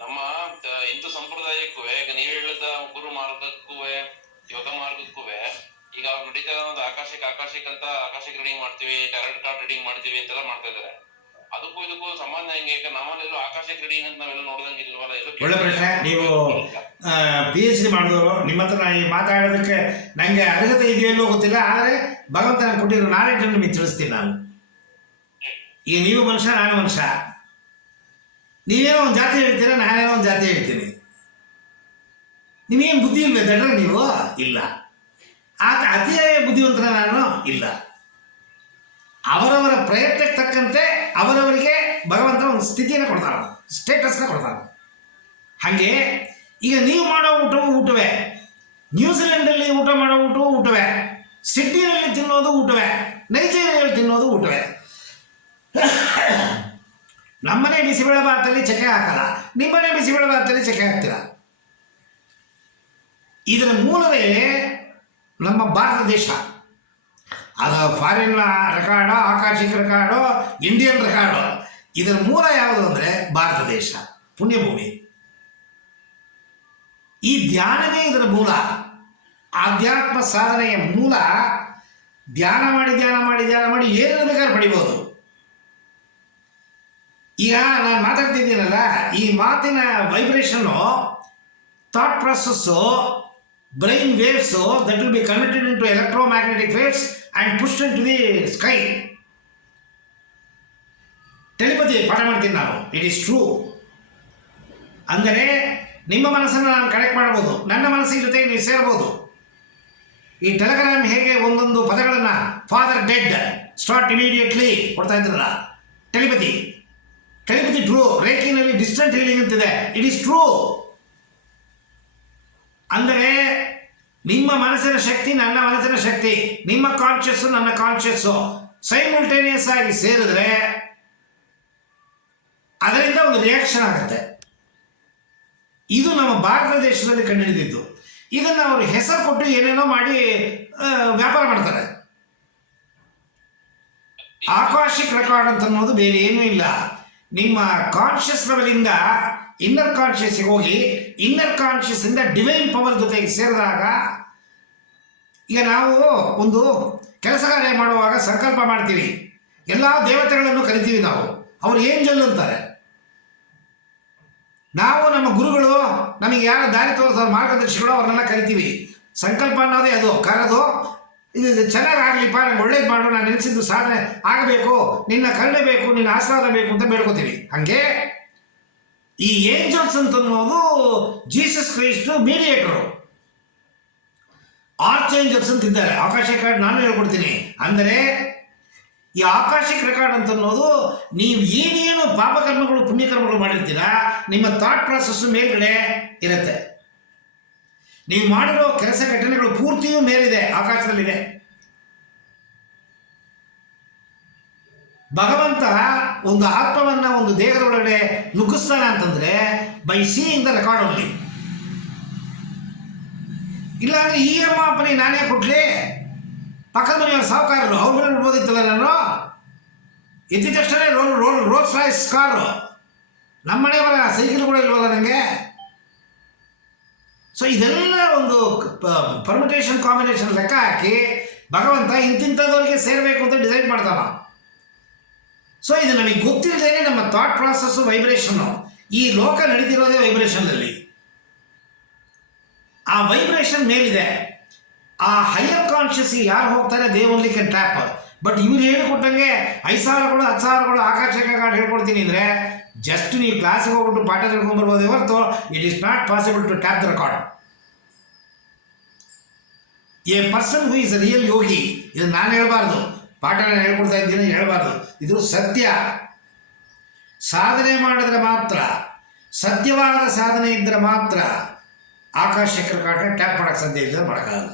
ನಮ್ಮ ಹಿಂದೂ ಸಂಪ್ರದಾಯಕ್ಕೂ ಈಗ ನೀವು ಹೇಳಿದ ಗುರು ಮಾರ್ಗಕ್ಕೂ ಯೋಗ ಮಾರ್ಗಕ್ಕೂ ಈಗ ಅವ್ರು ನಡೀತಾ ಒಂದು ಆಕಾಶಕ್ಕೆ ಅಂತ ಆಕಾಶಕ್ಕೆ ರೀಡಿಂಗ್ ಮಾಡ್ತೀವಿ, ಟ್ಯಾರೆಟ್ ಕಾರ್ಡ್ ರೀಡಿಂಗ್ ಮಾಡ್ತೀವಿ ಅಂತೆಲ್ಲ ಮಾಡ್ತಾ ಇದಾರೆ. ಅದಕ್ಕೂ ಇದಕ್ಕೂ ಸಂಬಂಧ ಹೆಂಗೆ? ನಮ್ಮಲ್ಲೆಲ್ಲೂ ಆಕಾಶಕ್ಕೆ ರೀಡಿಂಗ್ ಅಂತ ನಾವೆಲ್ಲ ನೋಡ್ದಂಗೆ ಇಲ್ವಲ್ಲ. ಒಳ್ಳೆ ಪ್ರಶ್ನೆ. ನೀವು PhD ಮಾಡಿದವರು, ನಿಮ್ಮ ಹತ್ರ ಈ ಮಾತಾಡೋದಕ್ಕೆ ನನಗೆ ಅರ್ಹತೆ ಇದೆಯಲ್ಲೋ ಗೊತ್ತಿಲ್ಲ, ಆದರೆ ಭಗವಂತ ನನಗೆ ಕೊಟ್ಟಿರೋ ನಾಲೆಡ್ಜನ್ನು ನಿಮಗೆ ತಿಳಿಸ್ತೀನಿ ನಾನು. ಈಗ ನೀವು ಮನುಷ್ಯ, ನಾನು ಮನುಷ್ಯ. ನೀವೇನೋ ಒಂದು ಜಾತಿ ಹೇಳ್ತೀರ, ನಾನೇನೋ ಒಂದು ಜಾತಿ ಹೇಳ್ತೀನಿ. ನಿಮಗೇನು ಬುದ್ಧಿ ಇಲ್ವೇ ದಡ್ರೆ ನೀವು? ಇಲ್ಲ. ಅತಿ ಬುದ್ಧಿವಂತರ ನಾನು? ಇಲ್ಲ. ಅವರವರ ಪ್ರಯತ್ನಕ್ಕೆ ತಕ್ಕಂತೆ ಅವರವರಿಗೆ ಭಗವಂತ ಒಂದು ಸ್ಥಿತಿಯನ್ನು ಕೊಡ್ತಾನೆ, ಸ್ಟೇಟಸ್ನ ಕೊಡ್ತಾನೆ. ಹಾಗೆ ಈಗ ನೀವು ಮಾಡೋ ಊಟವೇ, ನ್ಯೂಜಿಲೆಂಡಲ್ಲಿ ಊಟ ಮಾಡೋ ಊಟವೇ, ಸಿಡ್ನಿಯಲ್ಲಿ ತಿನ್ನೋದು ಊಟವೇ, ನೈಜೀರಿಯಲ್ಲಿ ತಿನ್ನೋದು ಊಟವೇ. ನಮ್ಮನೆ ಬಿಸಿಬೇಳೆ ಭಾತಲ್ಲಿ ಚಕ್ಕೆ ಹಾಕಲ್ಲ, ನಿಮ್ಮನೆ ಬಿಸಿಬೇಳೆ ಭಾತಲ್ಲಿ ಚಕ್ಕೆ ಹಾಕ್ತೀರ. ಇದರ ಮೂಲವೇ ನಮ್ಮ ಭಾರತ ದೇಶ. ಅದು ಫಾರಿನ್ ರೆಕಾರ್ಡೋ, ಆಕಾಶಿಕ ರೆಕಾರ್ಡೋ, ಇಂಡಿಯನ್ ರೆಕಾರ್ಡೋ, ಇದರ ಮೂಲ ಯಾವುದು ಅಂದರೆ ಭಾರತ ದೇಶ, ಪುಣ್ಯಭೂಮಿ. ಈ ಧ್ಯಾನವೇ ಇದರ ಮೂಲ. ಆಧ್ಯಾತ್ಮ ಸಾಧನೆಯ ಮೂಲ ಧ್ಯಾನ ಮಾಡಿ ಏನು ಬೇಕಾದ್ರೆ ಪಡಿಬೋದು. ಈಗ ನಾನು ಮಾತಾಡ್ತಿದ್ದೀನಲ್ಲ, ಈ ಮಾತಿನ vibration, thought process, brain waves that will be converted into electromagnetic waves and pushed into the sky. Telepathy ಪಾಠ ಮಾಡ್ತೀನಿ ನಾನು. It is true. ಅಂದರೆ ನಿಮ್ಮ ಮನಸ್ಸನ್ನು ನಾನು ಕನೆಕ್ಟ್ ಮಾಡ್ಬೋದು, ನನ್ನ ಮನಸ್ಸಿನ ಜೊತೆಗೆ ನೀವು ಸೇರ್ಬೋದು. ಈ ಟೆಲಿಗ್ರಾಮ್ ಹೇಗೆ ಒಂದೊಂದು ಪದಗಳನ್ನು ಫಾದರ್ ಡೆಡ್ ಸ್ಟಾರ್ಟ್ ಇಮಿಡಿಯೇಟ್ಲಿ ಕೊಡ್ತಾ ಇದ್ರಲ್ಲ, ಟೆಲಿಪತಿ ಟ್ರೂ. ರೇಖಿನಲ್ಲಿ ಡಿಸ್ಟೆಂಟ್ ಹೀಲಿಂಗ್ ಅಂತಿದೆ. It is true. ಅಂದರೆ ನಿಮ್ಮ ಮನಸ್ಸಿನ ಶಕ್ತಿ, ನನ್ನ ಮನಸ್ಸಿನ ಶಕ್ತಿ, ನಿಮ್ಮ ಕಾನ್ಷಿಯಸ್ಸು, ನನ್ನ ಕಾನ್ಷಿಯಸ್ಸು ಸೈಮಲ್ಟೇನಿಯಸ್ ಆಗಿ ಸೇರಿದ್ರೆ ಅದರಿಂದ ಒಂದು ರಿಯಾಕ್ಷನ್ ಆಗುತ್ತೆ. ಇದು ನಮ್ಮ ಭಾರತ ದೇಶದಲ್ಲಿ ಕಂಡುಹಿಡಿದಿದ್ದು. ಇದನ್ನು ಅವರು ಹೆಸರು ಕೊಟ್ಟು ಏನೇನೋ ಮಾಡಿ ವ್ಯಾಪಾರ ಮಾಡ್ತಾರೆ. ಆಕಾಶಿಕ್ ರೆಕಾರ್ಡ್ ಅಂತ ಅನ್ನೋದು ಬೇರೆ ಏನೂ ಇಲ್ಲ. ನಿಮ್ಮ ಕಾನ್ಷಿಯಸ್ ಲೆವೆಲಿಂದ ಇನ್ನರ್ ಕಾನ್ಷಿಯಸ್ಗೆ ಹೋಗಿ, ಇನ್ನರ್ ಕಾನ್ಷಿಯಸ್ಸಿಂದ ಡಿವೈನ್ ಪವರ್ ಜೊತೆಗೆ ಸೇರಿದಾಗ, ಈಗ ನಾವು ಒಂದು ಕೆಲಸ ಕಾರ್ಯ ಮಾಡುವಾಗ ಸಂಕಲ್ಪ ಮಾಡ್ತೀವಿ, ಎಲ್ಲ ದೇವತೆಗಳನ್ನು ಕರಿತೀವಿ ನಾವು, ಅವರು ಏಂಜಲ್ ಅಂತಾರೆ. ನಾವು ನಮ್ಮ ಗುರುಗಳು, ನಮಗೆ ಯಾರು ದಾರಿ ತೋರಿಸೋರು, ಮಾರ್ಗದರ್ಶಿಗಳು, ಅವ್ರನ್ನೆಲ್ಲ ಕರಿತೀವಿ. ಸಂಕಲ್ಪ ಅನ್ನೋದೇ ಅದು. ಕರೆದು ಇದು ಚೆನ್ನಾಗಿ ಆಗಲಿಪ್ಪ, ನಂಗೆ ಒಳ್ಳೇದು ಮಾಡು, ನಾನು ನೆನೆಸಿದ್ದು ಸಾಧನೆ ಆಗಬೇಕು, ನಿನ್ನ ಕರುಣೆ ಬೇಕು, ನಿನ್ನ ಆಶೀರ್ವಾದ ಬೇಕು ಅಂತ ಬೇಡ್ಕೋತೀವಿ. ಹಾಗೆ ಈ ಏಂಜಲ್ಸ್ ಅಂತ ಅನ್ನೋದು ಜೀಸಸ್ ಕ್ರೈಸ್ಟ್ ಮೀಡಿಯೇಟರು. ಆರ್ಚ್ ಏಂಜಲ್ಸ್ ಅಂತಿದ್ದಾರೆ. ಆಕಾಶಿಕ್ ರೆಕಾರ್ಡ್ ನಾನು ಹೇಳ್ಕೊಡ್ತೀನಿ. ಅಂದರೆ ಈ ಆಕಾಶಿಕ್ ರೆಕಾರ್ಡ್ ಅಂತ ಅನ್ನೋದು ನೀವು ಏನೇನು ಪಾಪಕರ್ಮಗಳು ಪುಣ್ಯಕರ್ಮಗಳು ಮಾಡಿರ್ತೀರಾ, ನಿಮ್ಮ ಥಾಟ್ ಪ್ರಾಸೆಸ್ ಮೇಲ್ಗಡೆ ಇರುತ್ತೆ. ನೀವು ಮಾಡಿರೋ ಕೆಲಸ ಘಟನೆಗಳು ಪೂರ್ತಿಯೂ ಮೇಲಿದೆ, ಆಕಾಶದಲ್ಲಿದೆ. ಭಗವಂತ ಒಂದು ಆತ್ಮವನ್ನು ಒಂದು ದೇಹದ ಒಳಗಡೆ ನುಗ್ಗಿಸ್ತಾನೆ ಅಂತಂದರೆ by seeing the record only. ಇಲ್ಲಾಂದರೆ ಈ ಅಮ್ಮ ಅಪ್ಪನಿ ನಾನೇ ಕೊಟ್ಲಿ, ಪಕ್ಕದ ಮನೆಯವ್ರ ಸಾಹುಕಾರರು ಅವ್ರ ಮನೆ ನೋಡ್ಬೋದಿತ್ತಲ್ಲ. ನಾನು ಎದ್ದಿದ ತಕ್ಷಣ ರೋಲ್ಸ್ ರಾಯ್ಸ್ ಕಾರು, ನಮ್ಮ ಮನೆ ಬರ ಸೈಕಲ್ ಕೂಡ ಇಲ್ವಲ್ಲ ನನಗೆ. ಸೊ ಇದೆಲ್ಲ ಒಂದು ಪರ್ಮಿಟೇಷನ್ ಕಾಂಬಿನೇಷನ್ ಲೆಕ್ಕ ಹಾಕಿ ಭಗವಂತ ಇಂತಿಂಥದವರಿಗೆ ಸೇರಬೇಕು ಅಂತ ಡಿಸೈಡ್ ಮಾಡ್ತಾನ. ಸೊ ಇದು ನಮಗೆ ಗೊತ್ತಿಲ್ಲದೇನೆ ನಮ್ಮ ಥಾಟ್ ಪ್ರಾಸೆಸ್ಸು, ವೈಬ್ರೇಷನ್ನು, ಈ ಲೋಕ ನಡೀತಿರೋದೇ ವೈಬ್ರೇಷನ್ನಲ್ಲಿ. ಆ ವೈಬ್ರೇಷನ್ ಮೇಲಿದೆ. ಆ ಹೈಯರ್ ಕಾನ್ಷಿಯಸ್ಗೆ ಯಾರು ಹೋಗ್ತಾರೆ, they only can tap. But ಇವ್ರು ಹೇಳಿಕೊಟ್ಟಂಗೆ 5,000 ಕೊಡು 10,000 ಕೊಡು ಆಕಾಶಕ್ಕೆ ಕಾರ್ಡ್ ಹೇಳ್ಕೊಡ್ತೀನಿ ಅಂದರೆ ಜಸ್ಟ್ ನೀವು ಕ್ಲಾಸಿಗೆ ಹೋಗ್ಬಿಟ್ಟು ಪಾಠ ತಿಳ್ಕೊಂಡ್ಬರ್ಬೋದೇ ಹೊರತು it is not possible to tap the record. A person who is a real yogi, ಇದು ನಾನು ಹೇಳಬಾರ್ದು, ಪಾಠ ಹೇಳ್ಕೊಡ್ತಾ ಇದ್ದೀನಿ ಹೇಳಬಾರ್ದು, ಇದು ಸತ್ಯ. ಸಾಧನೆ ಮಾಡಿದ್ರೆ ಮಾತ್ರ, ಸತ್ಯವಾದ ಸಾಧನೆ ಇದ್ದರೆ ಮಾತ್ರ ಆಕಾಶಕ್ಕೆ ರೆಕಾರ್ಡ್ನ ಟ್ಯಾಪ್ ಮಾಡೋಕ್ಕೆ ಸಾಧ್ಯ ಇದ್ದರೆ ಮಾಡೋಕ್ಕಾಗಲ್ಲ.